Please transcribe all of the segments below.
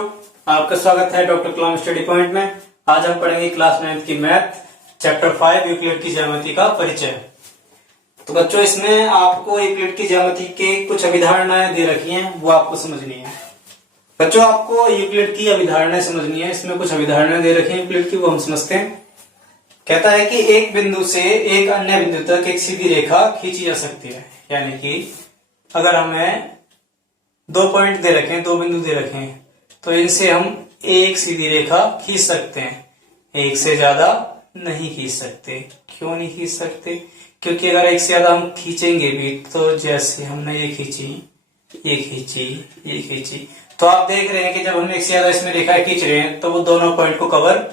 आपका स्वागत है डॉक्टर कलाम स्टडी पॉइंट में। आज हम पढ़ेंगे क्लास 9 की मैथ चैप्टर 5 यूक्लिड की ज्यामिति का परिचय। तो बच्चों, इसमें आपको यूक्लिड की ज्यामिति के कुछ अभिधारणाएं दे रखी हैं, वो आपको समझनी है। बच्चों, आपको यूक्लिड की अभिधारणाएं समझनी है। इसमें कुछ अभिधारणाएं दे रखी हैं यूक्लिड की, वो हम समझते हैं। कहता है कि एक बिंदु से एक अन्य बिंदु तक एक सीधी रेखा खींची जा सकती है। यानी कि अगर हमें दो पॉइंट दे रखे हैं, दो बिंदु दे रखे हैं, तो इनसे हम एक सीधी रेखा खींच सकते हैं। एक से ज्यादा नहीं खींच सकते। क्यों नहीं खींच सकते? क्योंकि अगर एक से ज्यादा हम खींचेंगे भी, तो जैसे हमने ये खींची, ये खींची, ये खींची, तो आप देख रहे हैं कि जब हम एक से ज्यादा इसमें रेखाएं खींच रहे हैं तो वो दोनों पॉइंट को कवर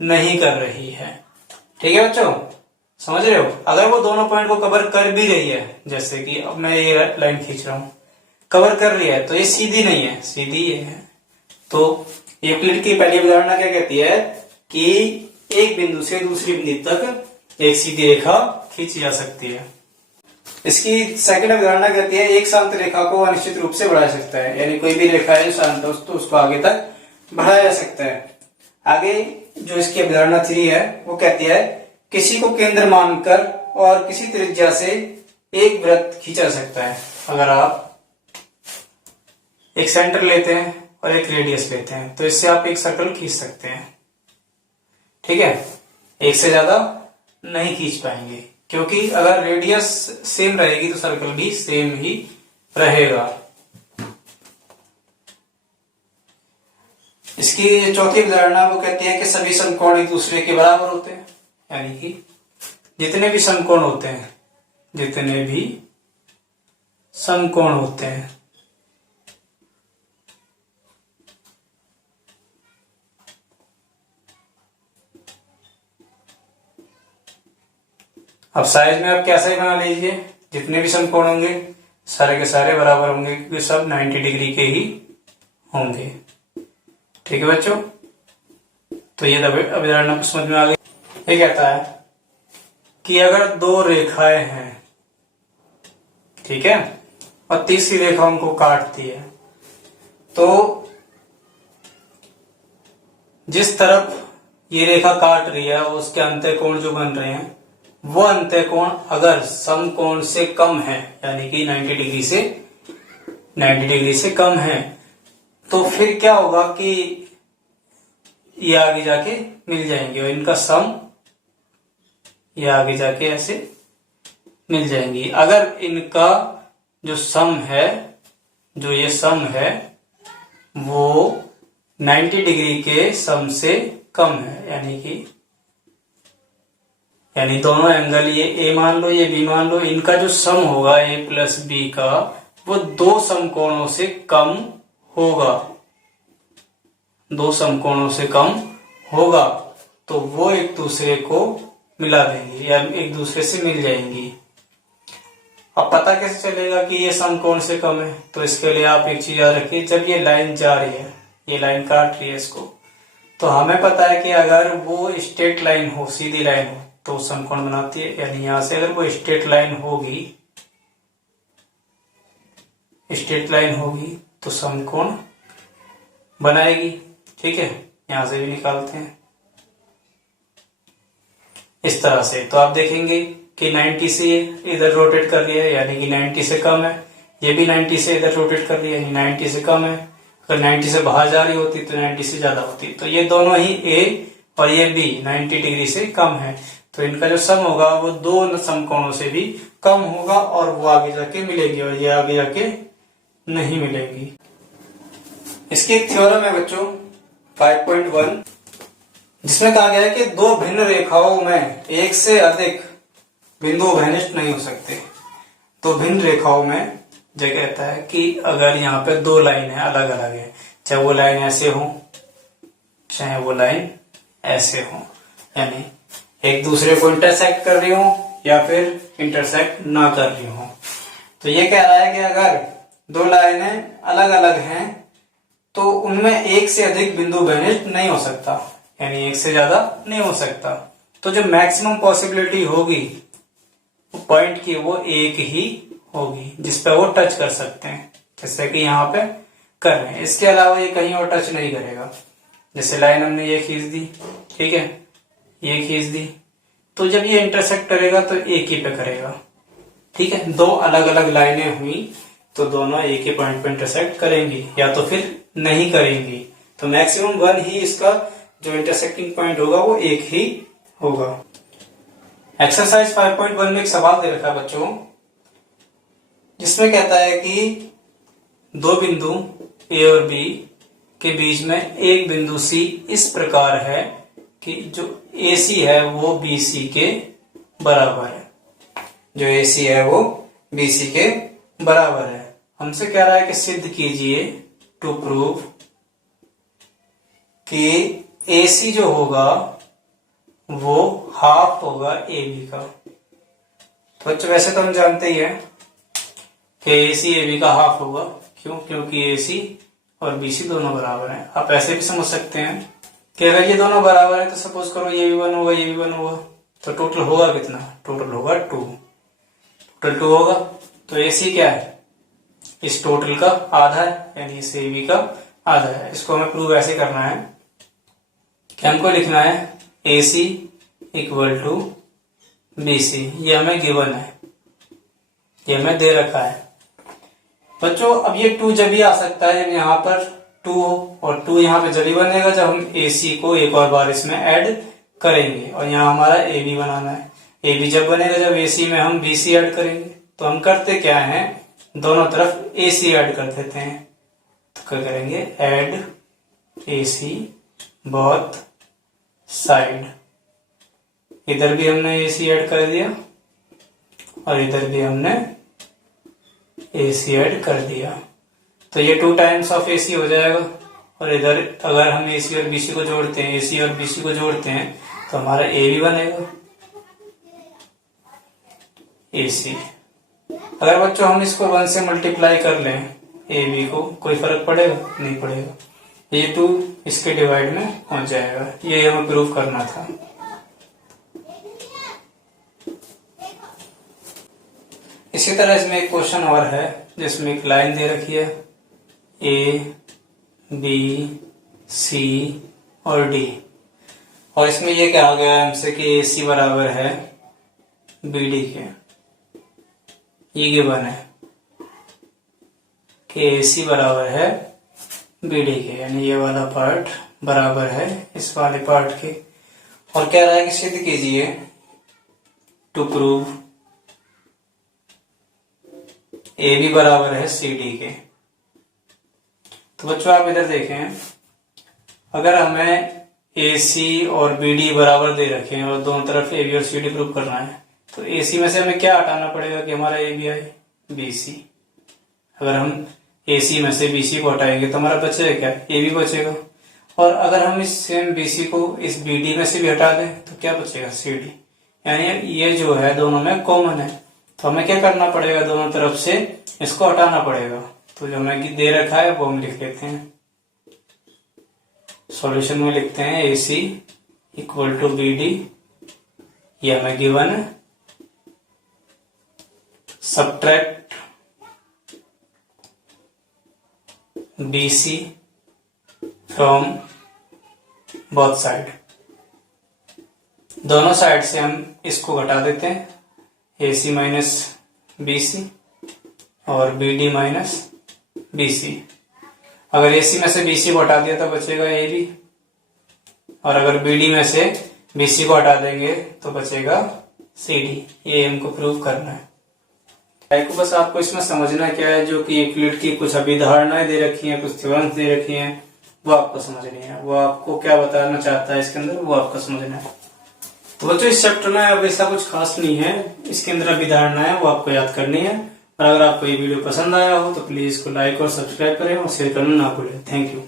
नहीं कर रही है। ठीक है बच्चों, समझ रहे हो? अगर वो दोनों पॉइंट को कवर कर भी रही है, जैसे कि अब मैं ये लाइन खींच रहा हूं, कवर कर रही है, तो ये सीधी नहीं है, सीधी ये है। तो यूक्लिड की पहली अवधारणा क्या कहती है कि एक बिंदु से दूसरी बिंदु तक एक सीधी रेखा खींची जा सकती है। इसकी सेकंड अवधारणा कहती है एक शांत रेखा को अनिश्चित रूप से बढ़ाया सकता है। यानी कोई भी रेखा है शांत है, तो उसको आगे तक बढ़ाया जा सकता है। आगे जो इसकी अवधारणा 3 है, वो कहती है किसी को केंद्र मानकर और किसी त्रिज्या से एक वृत्त खींचा जा सकता है। अगर आप एक सेंटर लेते हैं और एक रेडियस लेते हैं, तो इससे आप एक सर्कल खींच सकते हैं। ठीक है, एक से ज्यादा नहीं खींच पाएंगे, क्योंकि अगर रेडियस सेम रहेगी तो सर्कल भी सेम ही रहेगा। इसकी चौथी अवधारणा वो कहती है कि सभी समकोण एक दूसरे के बराबर होते हैं। यानी कि जितने भी समकोण होते हैं, जितने भी समकोण होते हैं, अब साइज में आप कैसे ही बना लीजिए, जितने भी समकोण होंगे सारे के सारे बराबर होंगे, क्योंकि सब 90 डिग्री के ही होंगे। ठीक है बच्चों, तो ये अवधारणा को समझ में आ गई। ये कहता है कि अगर दो रेखाएं हैं, ठीक है, और तीसरी रेखा उनको काटती है, तो जिस तरफ ये रेखा काट रही है उसके अंतःकोण जो बन रहे हैं, वो अंतःकोण अगर समकोण से कम है, यानी कि 90 डिग्री से कम है, तो फिर क्या होगा कि ये आगे जाके मिल जाएंगे और इनका सम ये आगे जाके ऐसे मिल जाएंगी। अगर इनका जो सम है, जो ये सम है, वो 90 डिग्री के सम से कम है, यानी दोनों एंगल, ये ए मान लो, ये बी मान लो, इनका जो सम होगा ए प्लस बी का, वो दो समकोणों से कम होगा, दो समकोणों से कम होगा, तो वो एक दूसरे को मिला देंगे या एक दूसरे से मिल जाएंगी। अब पता कैसे चलेगा कि ये समकोण से कम है? तो इसके लिए आप एक चीज याद रखिए, जब ये लाइन जा रही है, ये लाइन काट रही है इसको, तो हमें पता है कि अगर वो स्ट्रेट लाइन हो, सीधी लाइन हो, तो समकोण बनाती है। यानी यहां से अगर वो स्ट्रेट लाइन होगी तो समकोण बनाएगी। ठीक है, यहां से भी निकालते हैं इस तरह से। तो आप देखेंगे कि 90 से इधर रोटेट कर लिया है, यानी कि 90 से कम है। ये भी 90 से इधर रोटेट कर लिया है, 90 से कम है। अगर 90 से बाहर जा रही होती तो 90 से ज्यादा होती। तो ये दोनों ही ए और ये बी 90 डिग्री से कम है, तो इनका जो सम होगा वो दो समकोणों से भी कम होगा और वो आगे जाके मिलेगी, और ये आगे जाके नहीं मिलेगी। इसकी एक थ्योरम है बच्चों 5.1, जिसमें कहा गया है कि दो भिन्न रेखाओं में एक से अधिक बिंदु घनिष्ठ नहीं हो सकते। तो भिन्न रेखाओं में जो कहता है कि अगर यहाँ पे दो लाइन है, अलग अलग है, चाहे वो लाइन ऐसे हो, चाहे वो लाइन ऐसे हो, यानी एक दूसरे को इंटरसेक्ट कर रही हो या फिर इंटरसेक्ट ना कर रही हो, तो ये कह रहा है कि अगर दो लाइनें अलग अलग हैं तो उनमें एक से अधिक बिंदु घनिष्ठ नहीं हो सकता, यानी एक से ज्यादा नहीं हो सकता। तो जो मैक्सिमम पॉसिबिलिटी होगी पॉइंट की, वो एक ही होगी जिस पे वो टच कर सकते हैं। जैसे कि यहाँ पे कर रहे हैं। इसके अलावा ये कहीं और टच नहीं करेगा। जैसे लाइन हमने ये खींच दी, ठीक है, ये खींच दी, तो जब ये इंटरसेक्ट करेगा तो एक ही पे करेगा, ठीक है। दो अलग अलग लाइनें हुई तो दोनों एक ही पॉइंट पे इंटरसेक्ट करेंगी या तो फिर नहीं करेंगी। तो मैक्सिमम वन ही इसका जो इंटरसेक्टिंग पॉइंट होगा वो एक ही होगा। एक्सरसाइज 5.1 में एक सवाल दे रखा है बच्चों, जिसमें कहता है कि दो बिंदु ए और बी के बीच में एक बिंदु सी इस प्रकार है कि जो AC है वो BC के बराबर है। जो AC है वो BC के बराबर है। हमसे कह रहा है कि सिद्ध कीजिए, टू प्रूव, कि AC जो होगा वो हाफ होगा AB का। तो बच्चों वैसे तो हम जानते ही हैं कि AC AB का हाफ होगा। क्यों? क्योंकि AC और BC दोनों बराबर हैं। आप ऐसे भी समझ सकते हैं कि अगर ये दोनों बराबर है तो सपोज करो ये भी 1 होगा, ये भी 1 होगा, तो टोटल होगा कितना? टोटल होगा 2। टोटल 2 होगा तो AC क्या है? इस टोटल का आधा है, यानी इस AB का आधा है। इसको हमें प्रूव ऐसे करना है कि हमको लिखना है AC इक्वल टू BC। ये हमें गिवन है, ये हमें दे रखा है बच्चों। अब ये 2 जब भी आ सकता है जब यहाँ पर 2 हो, और 2 यहाँ पे जब भी बनेगा जब हम AC को एक और बार इसमें ऐड करेंगे। और यहाँ हमारा AB बनाना है। AB जब बनेगा जब AC में हम BC ऐड करेंगे। तो हम करते क्या हैं, दोनों तरफ AC ऐड कर देते हैं। तो क्या करेंगे, ऐड AC बोथ साइड। इधर भी हमने AC ऐड कर दिया और इधर भी हमने AC ऐड कर दिया। तो ये 2 टाइम्स ऑफ AC हो जाएगा। और इधर अगर हम AC और BC को जोड़ते हैं, AC और BC को जोड़ते हैं तो हमारा AB बनेगा, AC। अगर बच्चों हम इसको 1 से मल्टीप्लाई कर लें AB को, कोई फर्क पड़ेगा? नहीं पड़ेगा। ये 2 इसके डिवाइड में पहुंच जाएगा। ये हमें प्रूव करना था। इसी तरह इसमें एक क्वेश्चन और है जिसमें एक लाइन दे रखी है A, B, C और D। और इसमें ये कहा गया है हमसे कि AC बराबर है BD के। ये गिवन है कि AC बराबर है BD के, यानी ये वाला पार्ट बराबर है इस वाले पार्ट के। और कह रहा है कि सिद्ध कीजिए, टू प्रूव, AB बराबर है CD के। तो बच्चों आप इधर देखें, अगर हमें AC और BD बराबर दे रखे हैं और दोनों तरफ AB और CD प्रूव करना है तो AC में से हमें क्या हटाना पड़ेगा कि हमारा AB आए? BC। अगर हम AC में से BC को हटाएंगे तो हमारा बचेगा क्या? AB बचेगा। और अगर हम इस सेम BC को इस BD में से भी हटा दें तो क्या बचेगा? CD। यानी ये जो है दोनों में कॉमन है। तो हमें क्या करना पड़ेगा? दोनों तरफ से इसको हटाना पड़ेगा। तो जो हमें दे रखा है वो हम लिख लेते हैं। सॉल्यूशन में लिखते हैं AC इक्वल टू BD, ये हमें गिवन है। Subtract BC from both side. दोनों साइड से हम इसको घटा देते हैं, AC माइनस BC और BD माइनस BC। अगर AC में से BC को हटा दिया तो बचेगा AB, और अगर BD में से BC को हटा देंगे तो बचेगा CD। ये हमको प्रूव करना है। को बस आपको इसमें समझना क्या है, जो कि यूक्लिड की कुछ अभिधारणाएं दे रखी हैं, कुछ थ्योरम्स दे रखी हैं, वो आपको समझनी है। वो आपको क्या बताना चाहता है इसके अंदर, वो आपको समझना है। तो बच्चों इस चैप्टर में अब ऐसा कुछ खास नहीं है, इसके अंदर अभिधारणा है वो आपको याद करनी है। और अगर आपको ये वीडियो पसंद आया हो तो प्लीज इसको लाइक और सब्सक्राइब करें और शेयर करना ना भूलें। Thank you.